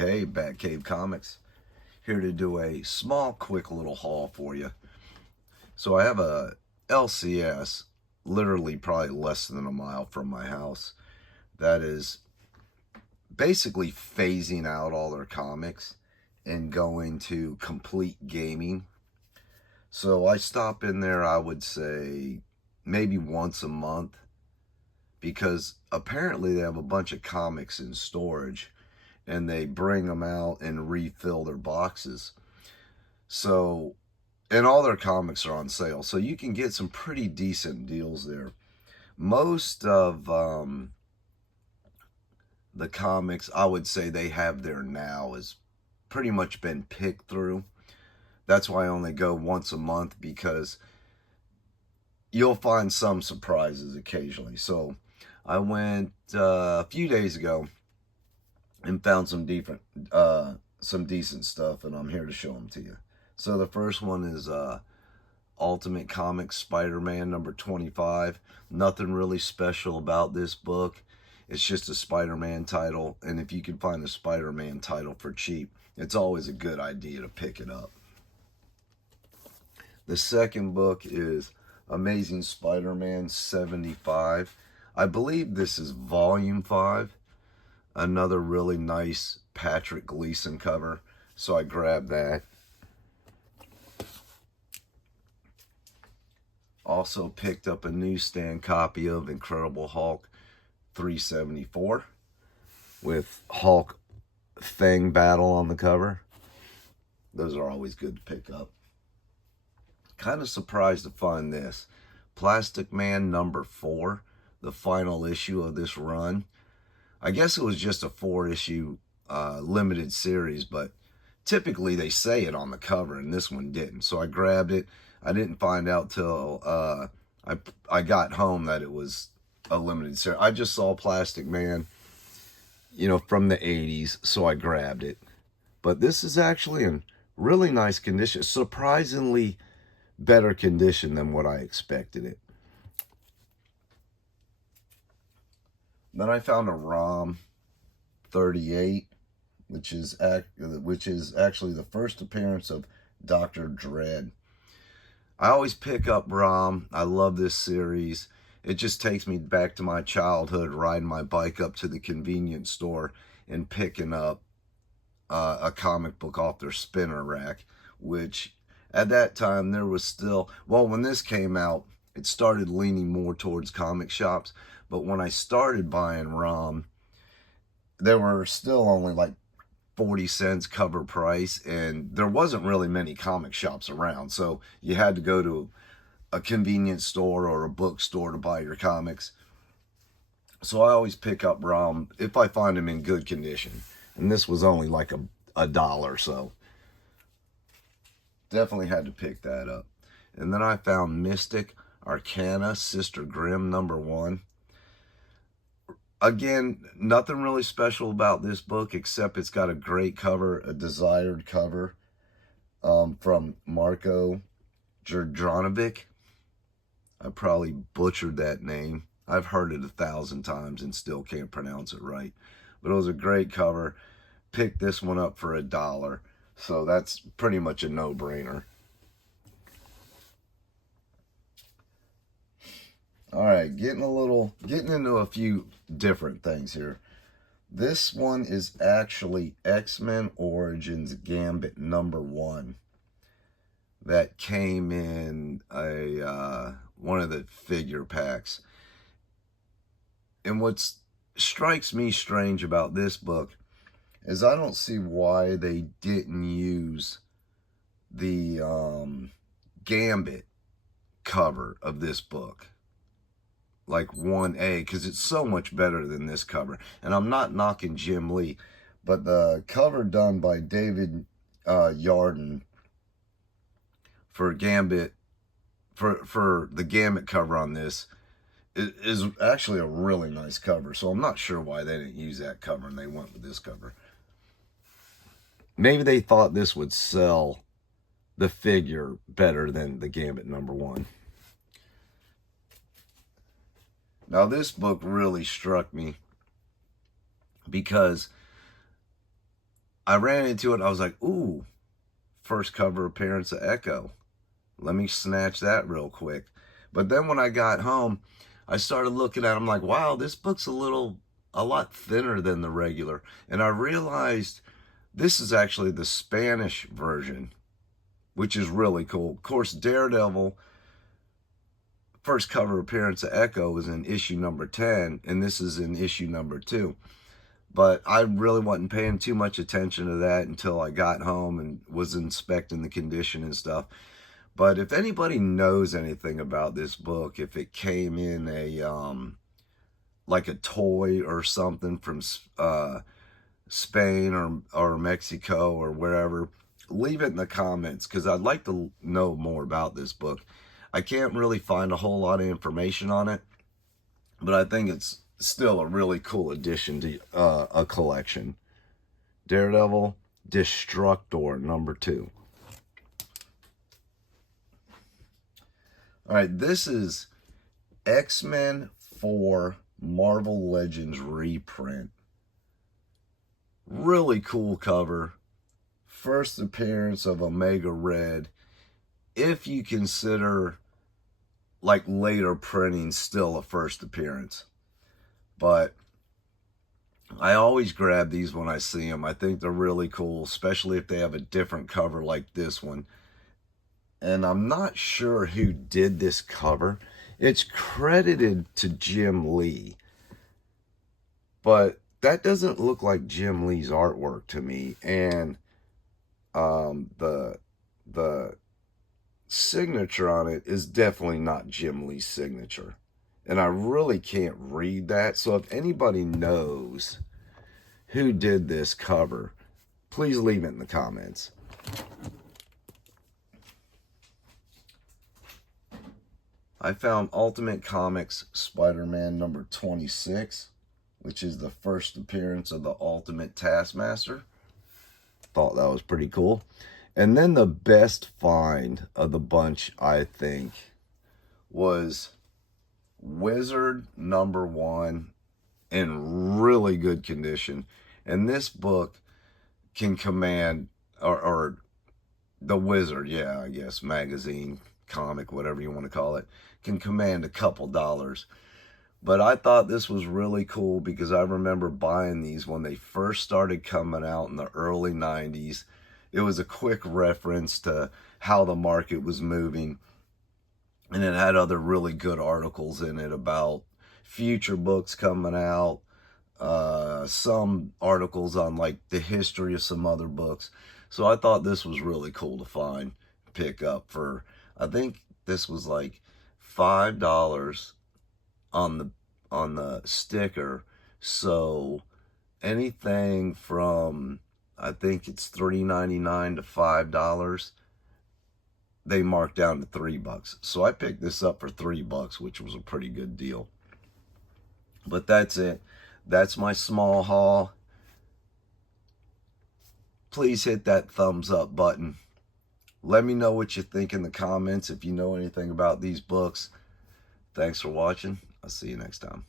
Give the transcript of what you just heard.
Hey, Batcave Comics. Here to do a small, quick little haul for you. So I have a LCS, literally probably less than a mile from my house, that is basically phasing out all their comics and going to complete gaming. So I stop in there, I would say, maybe once a month, because apparently they have a bunch of comics in storage and they bring them out and refill their boxes. So, and all their comics are on sale, so you can get some pretty decent deals there. Most of the comics I would say they have there now has pretty much been picked through. That's why I only go once a month, because you'll find some surprises occasionally. So I went a few days ago and found some decent stuff, and I'm here to show them to you. So the first one is Ultimate Comics Spider-Man number 25. Nothing really special about this book. It's just a Spider-Man title, and if you can find a Spider-Man title for cheap, it's always a good idea to pick it up. The second book is Amazing Spider-Man 75. I believe this is volume 5. Another really nice Patrick Gleason cover, so I grabbed that. Also picked up a newsstand copy of Incredible Hulk 374 with Hulk Fang Battle on the cover. Those are always good to pick up. Kind of surprised to find this. Plastic Man number 4, the final issue of this run. I guess it was just a 4-issue limited series, but typically they say it on the cover, and this one didn't. So I grabbed it. I didn't find out till I got home that it was a limited series. I just saw Plastic Man, from the 80s, so I grabbed it. But this is actually in really nice condition. Surprisingly better condition than what I expected it. Then I found a ROM 38, which is actually the first appearance of Dr. Dread. I always pick up ROM. I love this series. It just takes me back to my childhood, riding my bike up to the convenience store and picking up a comic book off their spinner rack, which at that time there was still, well, when this came out, it started leaning more towards comic shops. But when I started buying ROM, there were still only like 40 cents cover price, and there wasn't really many comic shops around. So you had to go to a convenience store or a bookstore to buy your comics. So I always pick up ROM if I find them in good condition. And this was only like a dollar, so definitely had to pick that up. And then I found Mystic Arcana Sister Grimm number 1. Again, nothing really special about this book, except it's got a great cover, a desired cover from Marko Jurdanovic. I probably butchered that name. I've heard it 1,000 times and still can't pronounce it right. But it was a great cover. Picked this one up for $1. So that's pretty much a no-brainer. All right, getting into a few different things here. This one is actually X-Men Origins Gambit number 1 that came in a one of the figure packs. And what strikes me strange about this book is I don't see why they didn't use the Gambit cover of this book, like 1A, because it's so much better than this cover. And I'm not knocking Jim Lee, but the cover done by David Yarden for Gambit, for the Gambit cover on this, is actually a really nice cover. So I'm not sure why they didn't use that cover and they went with this cover. Maybe they thought this would sell the figure better than the Gambit number 1. Now this book really struck me because I ran into it. I was like, ooh, first cover appearance of Echo. Let me snatch that real quick. But then when I got home, I started looking at it. I'm like, wow, this book's a lot thinner than the regular. And I realized this is actually the Spanish version, which is really cool. Of course, Daredevil, first cover appearance of Echo is in issue number 10, and this is in issue number 2. But I really wasn't paying too much attention to that until I got home and was inspecting the condition and stuff. But if anybody knows anything about this book, if it came in a like a toy or something from Spain or Mexico or wherever, leave it in the comments, because I'd like to know more about this book. I can't really find a whole lot of information on it, but I think it's still a really cool addition to a collection. Daredevil Destructor number 2. All right, this is X-Men 4 Marvel Legends reprint. Really cool cover. First appearance of Omega Red, if you consider like later printing still a first appearance. But I always grab these when I see them. I think they're really cool, especially if they have a different cover like this one. And I'm not sure who did this cover. It's credited to Jim Lee, but that doesn't look like Jim Lee's artwork to me. And the signature on it is definitely not Jim Lee's signature, and I really can't read that. So if anybody knows who did this cover, please leave it in the comments. I found Ultimate Comics Spider-Man number 26, which is the first appearance of the Ultimate Taskmaster. Thought that was pretty cool. And then the best find of the bunch, I think, was Wizard number 1 in really good condition. And this book can command, or the Wizard, yeah, I guess, magazine, comic, whatever you want to call it, can command a couple dollars. But I thought this was really cool because I remember buying these when they first started coming out in the early 90s. It was a quick reference to how the market was moving. And it had other really good articles in it about future books coming out. Some articles on like the history of some other books. So I thought this was really cool to find, pick up for, I think this was like $5 on the sticker. So anything from, I think it's $3.99 to $5, they marked down to $3. So I picked this up for $3, which was a pretty good deal. But that's it. That's my small haul. Please hit that thumbs up button. Let me know what you think in the comments if you know anything about these books. Thanks for watching. I'll see you next time.